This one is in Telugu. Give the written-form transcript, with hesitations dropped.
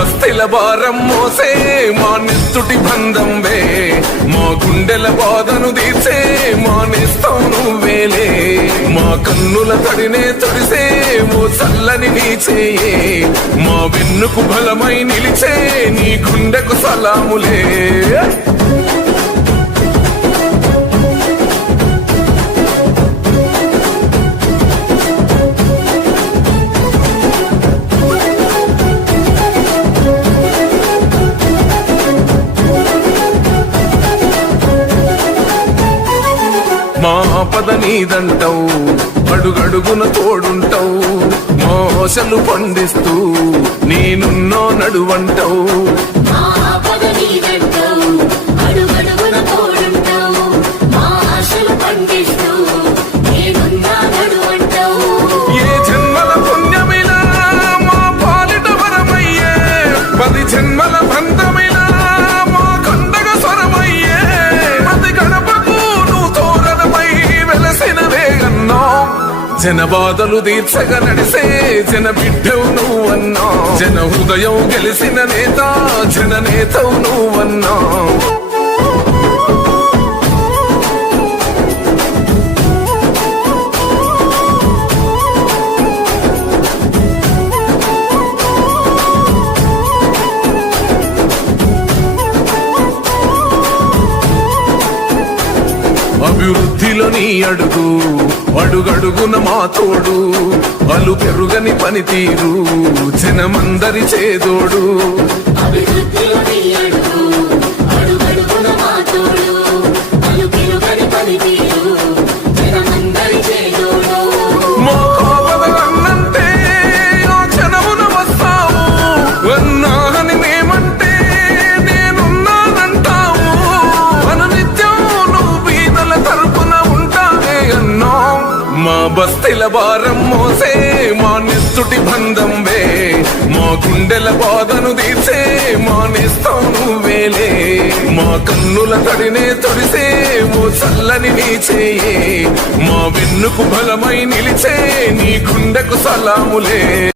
బస్తీల భారం మోసే మా నెత్తుటి బంధం వే, మా గుండెల బాధను తీర్చే మా నేస్తం నువ్వేలే. మా కన్నుల తడినే తొడిసే ఓ చల్లని నీ చేయే, మా వెన్నుకు బలమై నిలిచే నీ గుండెకు సలాములే. మా పద నీదంటావు, అడుగడుగున తోడుంటావు, మోసలు పండిస్తూ నేనున్నో నడువంటావు. ఏ జన్మల పుణ్యమిలా మా పాలిట వరమయ్యే, 10 జన్మల బంధమిలా మా కండగ స్వరమయ్యే. ప్రతి గడపకు నువ్వు తోరణమై వెలసినవే అన్నా, జన బాధలు తీర్చగా నడిసే జన బిడ్డవు నువ్వన్నా. జన హృదయం గెలిసిన నేత జన నేతవు నువ్వన్నా. అభివృద్ధిలో నీ అడుగు, అడుగడుగున మా తోడు, అలు పెరుగని పనితీరు జనమందరి చేదోడు. మా కాపదలన్నంటే ఆ క్షణమున వస్తావు, అన్నాని మేమంటే నేనున్నానంటావు. అనునిత్యం నువ్వు బీదల తరపున ఉంటావే అన్నా. మా బస్తీల భారం మోసే మా నెత్తుటి బంధం వే, మా గుండెల బాధను తీర్చే మా నేస్తం నువ్వేలే. మా కన్నుల తడినే తొడిసే ఓ చల్లని నీ చేయే, మా వెన్నుకు బలమై నిలిచే నీ గుండెకు సలాములే.